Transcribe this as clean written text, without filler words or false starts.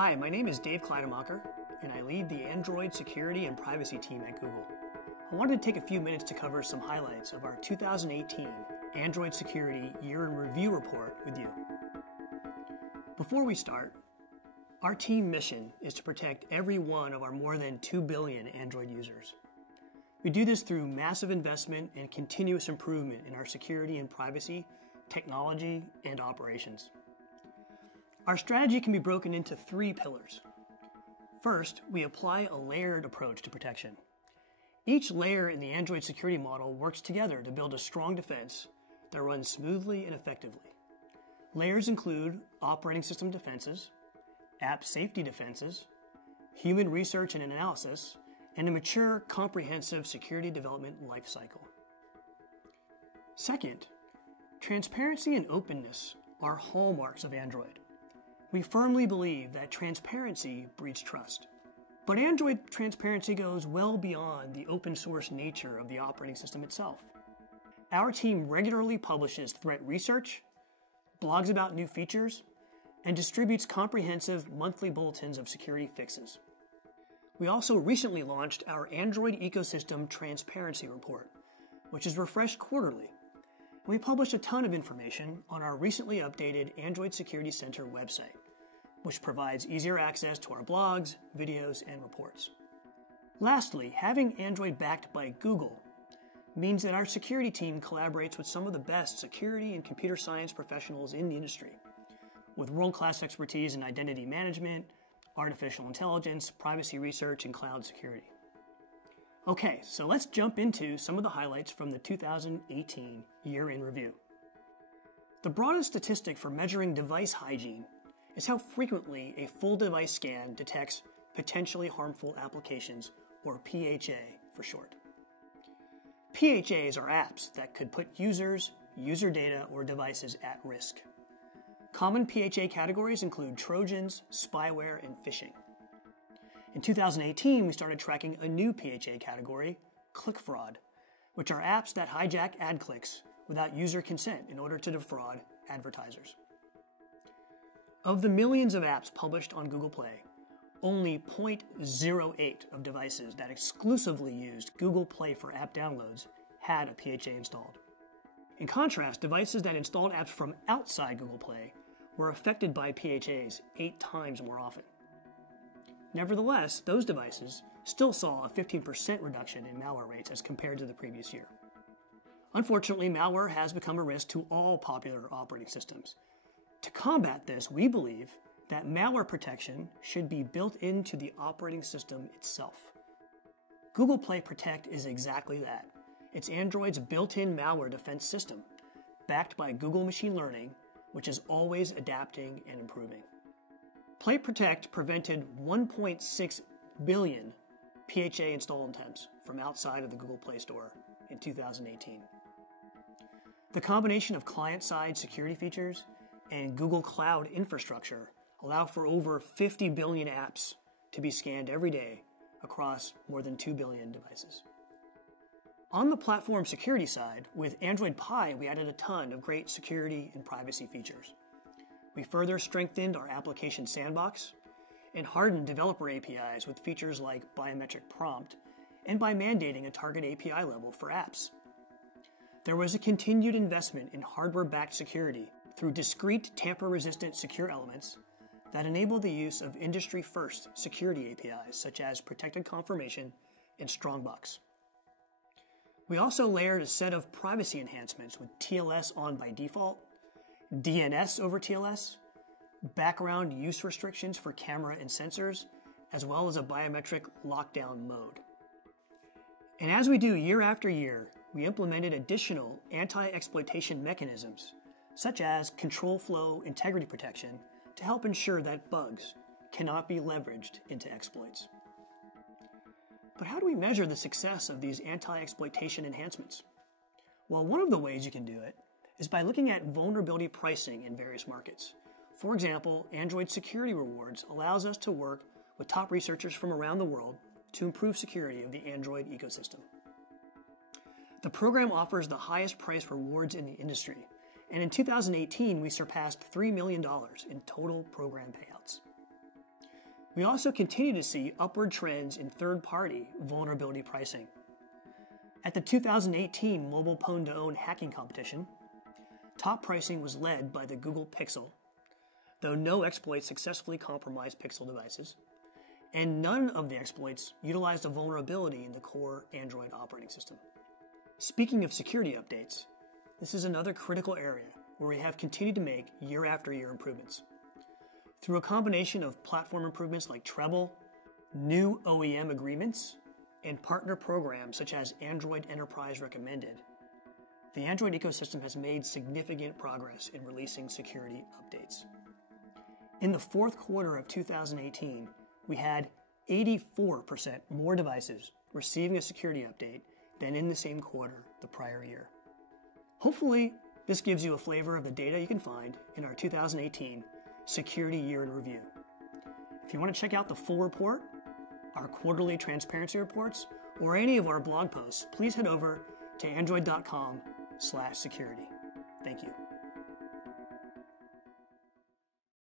Hi, my name is Dave Kleidermacher, and I lead the Android security and privacy team at Google. I wanted to take a few minutes to cover some highlights of our 2018 Android Security Year in Review report with you. Before we start, our team mission is to protect every one of our more than 2 billion Android users. We do this through massive investment and continuous improvement in our security and privacy, technology, and operations. Our strategy can be broken into 3 pillars. First, we apply a layered approach to protection. Each layer in the Android security model works together to build a strong defense that runs smoothly and effectively. Layers include operating system defenses, app safety defenses, human research and analysis, and a mature, comprehensive security development lifecycle. Second, transparency and openness are hallmarks of Android. We firmly believe that transparency breeds trust. But Android transparency goes well beyond the open source nature of the operating system itself. Our team regularly publishes threat research, blogs about new features, and distributes comprehensive monthly bulletins of security fixes. We also recently launched our Android Ecosystem Transparency Report, which is refreshed quarterly. We published a ton of information on our recently updated Android Security Center website, which provides easier access to our blogs, videos, and reports. Lastly, having Android backed by Google means that our security team collaborates with some of the best security and computer science professionals in the industry, with world-class expertise in identity management, artificial intelligence, privacy research, and cloud security. Okay, so let's jump into some of the highlights from the 2018 Year in Review. The broadest statistic for measuring device hygiene is how frequently a full device scan detects potentially harmful applications, or PHA for short. PHAs are apps that could put users, user data, or devices at risk. Common PHA categories include Trojans, spyware, and phishing. In 2018, we started tracking a new PHA category, click fraud, which are apps that hijack ad clicks without user consent in order to defraud advertisers. Of the millions of apps published on Google Play, only 0.08 of devices that exclusively used Google Play for app downloads had a PHA installed. In contrast, devices that installed apps from outside Google Play were affected by PHAs 8 times more often. Nevertheless, those devices still saw a 15% reduction in malware rates as compared to the previous year. Unfortunately, malware has become a risk to all popular operating systems. To combat this, we believe that malware protection should be built into the operating system itself. Google Play Protect is exactly that. It's Android's built-in malware defense system, backed by Google machine learning, which is always adapting and improving. Play Protect prevented 1.6 billion PHA install attempts from outside of the Google Play Store in 2018. The combination of client-side security features and Google Cloud infrastructure allow for over 50 billion apps to be scanned every day across more than 2 billion devices. On the platform security side, with Android Pie, we added a ton of great security and privacy features. We further strengthened our application sandbox and hardened developer APIs with features like biometric prompt and by mandating a target API level for apps. There was a continued investment in hardware-backed security through discrete tamper-resistant secure elements that enable the use of industry-first security APIs such as protected confirmation and Strongbox. We also layered a set of privacy enhancements with TLS on by default, DNS over TLS, background use restrictions for camera and sensors, as well as a biometric lockdown mode. And as we do year after year, we implemented additional anti-exploitation mechanisms, such as control flow integrity protection, to help ensure that bugs cannot be leveraged into exploits. But how do we measure the success of these anti-exploitation enhancements? Well, one of the ways you can do it is by looking at vulnerability pricing in various markets. For example, Android Security Rewards allows us to work with top researchers from around the world to improve security of the Android ecosystem. The program offers the highest price rewards in the industry, and in 2018 we surpassed $3 million in total program payouts. We also continue to see upward trends in third-party vulnerability pricing. At the 2018 Mobile Pwn2Own hacking competition, top pricing was led by the Google Pixel, though no exploits successfully compromised Pixel devices, and none of the exploits utilized a vulnerability in the core Android operating system. Speaking of security updates, this is another critical area where we have continued to make year after year improvements. Through a combination of platform improvements like Treble, new OEM agreements, and partner programs such as Android Enterprise Recommended, the Android ecosystem has made significant progress in releasing security updates. In the fourth quarter of 2018, we had 84% more devices receiving a security update than in the same quarter the prior year. Hopefully, this gives you a flavor of the data you can find in our 2018 Security Year in Review. If you want to check out the full report, our quarterly transparency reports, or any of our blog posts, please head over to android.com/security. Thank you.